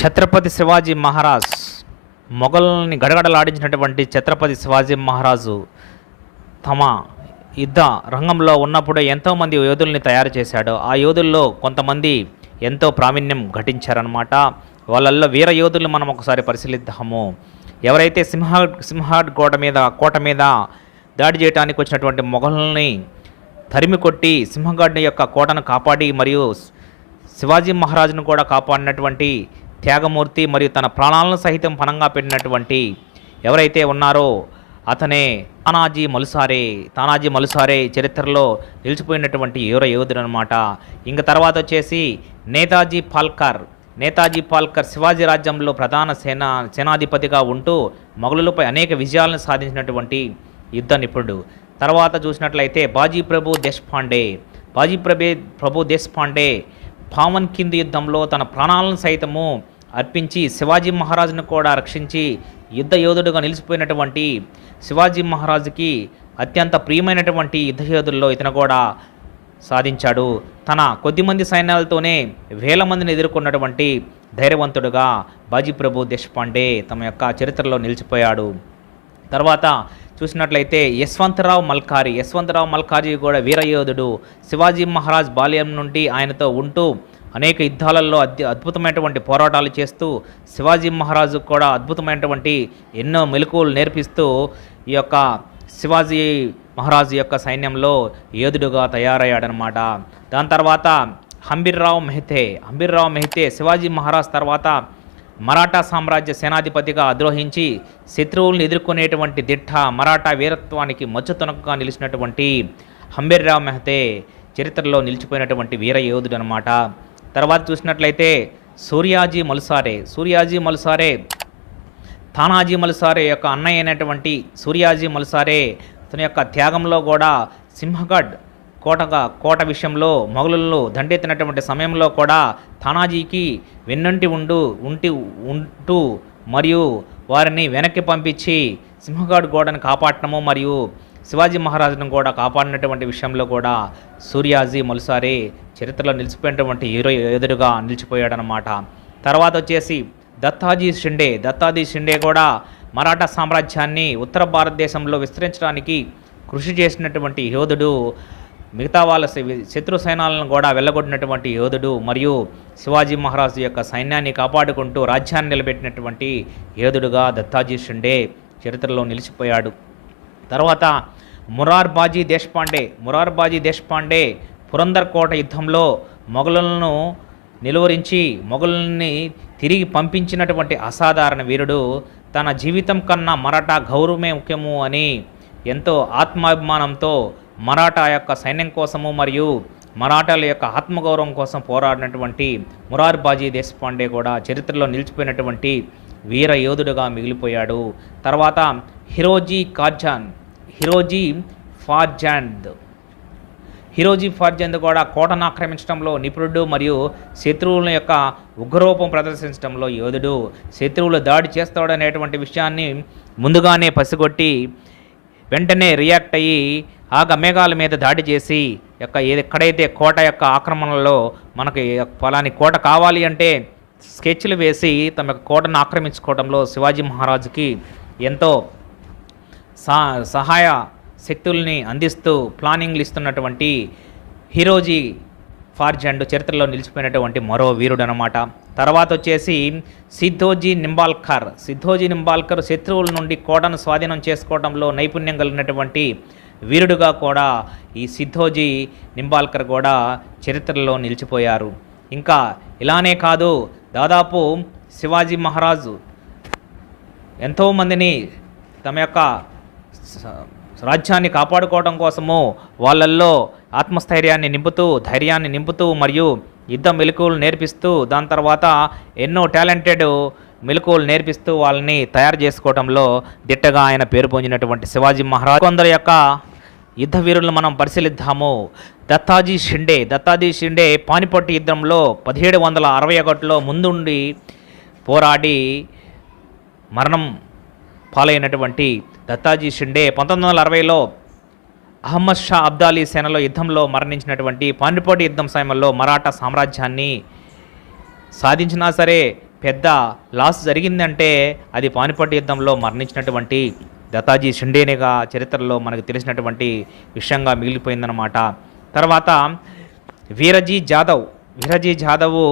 ఛత్రపతి శివాజీ మహారాజ్ మొఘల్ని గడగడలాడించినటువంటి ఛత్రపతి శివాజీ మహారాజు తమ యుద్ధ రంగంలో ఉన్నప్పుడు ఎంతోమంది యోధుల్ని తయారు చేశాడు. ఆ యోధుల్లో కొంతమంది ఎంతో ప్రావీణ్యం ఘటించారనమాట. వాళ్ళల్లో వీర యోధులు మనం ఒకసారి పరిశీలిద్దాము. ఎవరైతే సింహాడ్ కోట మీద దాడి చేయడానికి వచ్చినటువంటి మొఘల్ని తరిమి కొట్టి సింహగఢ్ యొక్క కోటను కాపాడి మరియు శివాజీ మహారాజును కూడా కాపాడినటువంటి త్యాగమూర్తి మరియు తన ప్రాణాలను సహితం పణంగా పెట్టినటువంటి ఎవరైతే ఉన్నారో అతనే తానాజీ మలుసారే చరిత్రలో నిలిచిపోయినటువంటి యోధుడు అనమాట. ఇంక తర్వాత వచ్చేసి నేతాజీ పాల్కర్ శివాజీ రాజ్యంలో ప్రధాన సేనాధిపతిగా ఉంటూ మొఘలులపై అనేక విజయాలను సాధించినటువంటి యుద్ధ నిపుణుడు. తర్వాత చూసినట్లయితే బాజీ ప్రభు దేశపాండే పావన్ కింది యుద్ధంలో తన ప్రాణాలను సైతము అర్పించి శివాజీ మహారాజును కూడా రక్షించి యుద్ధ యోధుడుగా నిలిచిపోయినటువంటి శివాజీ మహారాజుకి అత్యంత ప్రియమైనటువంటి యుద్ధ యోధుల్లో ఇతను కూడా సాధించాడు. తన కొద్దిమంది సైన్యాలతోనే వేల మందిని ఎదుర్కొన్నటువంటి ధైర్యవంతుడుగా బాజీ ప్రభు దేశపాండే తమ యొక్క చరిత్రలో నిలిచిపోయాడు. తర్వాత చూసినట్లయితే యశ్వంతరావు మల్కారీ కూడా వీరయోధుడు. శివాజీ మహారాజ్ బాల్యం నుండి ఆయనతో ఉంటూ అనేక యుద్ధాలలో అద్భుతమైనటువంటి పోరాటాలు చేస్తూ శివాజీ మహారాజు కూడా అద్భుతమైనటువంటి ఎన్నో మెలకువలు నేర్పిస్తూ ఈ యొక్క శివాజీ మహారాజు యొక్క సైన్యంలో యోధుడుగా తయారయ్యాడనమాట. దాని తర్వాత హంబీర్రావు మెహతే శివాజీ మహారాజ్ తర్వాత మరాఠా సామ్రాజ్య సేనాధిపతిగా అద్రోహించి శత్రువులను ఎదుర్కొనేటువంటి దిట్ట మరాఠా వీరత్వానికి మచ్చుతునకగా నిలిచినటువంటి హంబీర్రావు మెహతే చరిత్రలో నిలిచిపోయినటువంటి వీర యోధుడు అనమాట. తర్వాత చూసినట్లయితే సూర్యాజీ మలుసారే తానాజీ మలుసారే యొక్క అన్నయ్య అయినటువంటి సూర్యాజీ మలుసారే తన యొక్క త్యాగంలో కూడా సింహగఢ్ కోట విషయంలో మొఘలులను దండెత్తినటువంటి సమయంలో కూడా తానాజీకి వెన్నంటి ఉంటూ మరియు వారిని వెనక్కి పంపించి సింహగఢ్ గోడను కాపాడటము మరియు శివాజీ మహారాజును కూడా కాపాడినటువంటి విషయంలో కూడా సూర్యాజీ మలుసారే చరిత్రలో నిలిచిపోయినటువంటి యోధుడుగా నిలిచిపోయాడనమాట. తర్వాత వచ్చేసి దత్తాజీ షిండే కూడా మరాఠా సామ్రాజ్యాన్ని ఉత్తర భారతదేశంలో విస్తరించడానికి కృషి చేసినటువంటి యోధుడు. మిగతా వాళ్ళ శత్రు సైన్యాలను కూడా వెళ్ళగొట్టినటువంటి యోధుడు మరియు శివాజీ మహారాజు యొక్క సైన్యాన్ని కాపాడుకుంటూ రాజ్యాన్ని నిలబెట్టినటువంటి యోధుడుగా దత్తాజీ షిండే చరిత్రలో నిలిచిపోయాడు. తర్వాత మొరార్బాజీ దేశపాండే పురందర్ కోట యుద్ధంలో మొఘలులను నిలువరించి మొఘలుల్ని తిరిగి పంపించినటువంటి అసాధారణ వీరుడు. తన జీవితం కన్నా మరాఠా గౌరవమే ముఖ్యము అని ఎంతో ఆత్మాభిమానంతో మరాఠా యొక్క సైన్యం కోసము మరియు మరాఠాల యొక్క ఆత్మగౌరవం కోసం పోరాడినటువంటి మొరార్బాజీ దేశపాండే కూడా చరిత్రలో నిలిచిపోయినటువంటి వీర యోధుడుగా మిగిలిపోయాడు. తర్వాత హిరోజీ ఫార్జంద్ కూడా కోటను ఆక్రమించడంలో నిపుణుడు మరియు శత్రువుల యొక్క ఉగ్రరూపం ప్రదర్శించడంలో యోధుడు. శత్రువులు దాడి చేస్తాడనేటువంటి విషయాన్ని ముందుగానే పసిగొట్టి వెంటనే రియాక్ట్ అయ్యి మేఘాల మీద దాడి చేసి ఎక్కడైతే కోట యొక్క ఆక్రమణలో మనకి ఫలాని కోట కావాలి అంటే స్కెచ్లు వేసి తమ యొక్క కోటను ఆక్రమించుకోవడంలో శివాజీ మహారాజుకి ఎంతో సహాయ శక్తుల్ని అందిస్తూ ప్లానింగ్లు ఇస్తున్నటువంటి హిరోజీ ఫార్జండ్ చరిత్రలో నిలిచిపోయినటువంటి మరో వీరుడు అనమాట. తర్వాత వచ్చేసి సిద్ధోజీ నింబాల్కర్ శత్రువుల నుండి కోటను స్వాధీనం చేసుకోవడంలో నైపుణ్యం కలిగినటువంటి వీరుడుగా కూడా ఈ సిద్ధోజీ నింబాల్కర్ కూడా చరిత్రలో నిలిచిపోయారు. ఇంకా ఇలానే కాదు, దాదాపు శివాజీ మహారాజు ఎంతోమందిని తమ యొక్క రాజ్యాన్ని కాపాడుకోవడం కోసము వాళ్ళల్లో ఆత్మస్థైర్యాన్ని నింపుతూ ధైర్యాన్ని నింపుతూ మరియు యుద్ధ మెలకువలు నేర్పిస్తూ దాని తర్వాత ఎన్నో టాలెంటెడ్ మెలకువలు నేర్పిస్తూ వాళ్ళని తయారు చేసుకోవడంలో దిట్టగా ఆయన పేరు పొందినటువంటి శివాజీ మహారాజ్ కొందరి యొక్క యుద్ధ వీరులను మనం పరిశీలిద్దాము. దత్తాజీ షిండే పానిపట్టు యుద్ధంలో 1761లో ముందుండి పోరాడి మరణం పాలైనటువంటి దత్తాజీ షిండే 1960లో అహ్మద్ షా అబ్దాలీ సేనలో యుద్ధంలో మరణించినటువంటి పానిపట్ యుద్ధం సమయంలో మరాఠా సామ్రాజ్యాన్ని సాధించినా సరే పెద్ద లాస్ జరిగిందంటే అది పానిపట్టు యుద్ధంలో మరణించినటువంటి దత్తాజీ షిండేనేగా చరిత్రలో మనకు తెలిసినటువంటి విషయంగా మిగిలిపోయిందనమాట. తర్వాత వీరజీ జాదవ్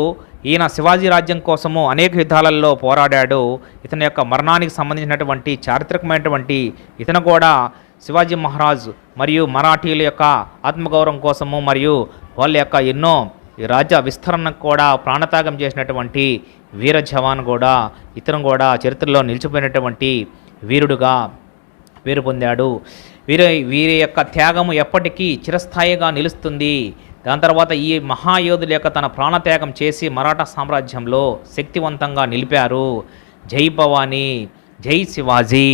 ఈయన శివాజీ రాజ్యం కోసము అనేక యుద్ధాలలో పోరాడాడు. ఇతని యొక్క మరణానికి సంబంధించినటువంటి చారిత్రకమైనటువంటి ఇతను కూడా శివాజీ మహారాజ్ మరియు మరాఠీల యొక్క ఆత్మగౌరవం కోసము మరియు వాళ్ళ యొక్క ఎన్నో ఈ రాజ్య విస్తరణకు కూడా ప్రాణత్యాగం చేసినటువంటి వీర జవాన్ కూడా ఇతను కూడా చరిత్రలో నిలిచిపోయినటువంటి వీరుడుగా పేరు పొందాడు. వీరి యొక్క త్యాగము ఎప్పటికీ చిరస్థాయిగా నిలుస్తుంది. దాని తర్వాత ఈ మహాయోధుల యొక్క తన ప్రాణత్యాగం చేసి మరాఠా సామ్రాజ్యంలో శక్తివంతంగా నిలిపారు. జై భవానీ, జై శివాజీ.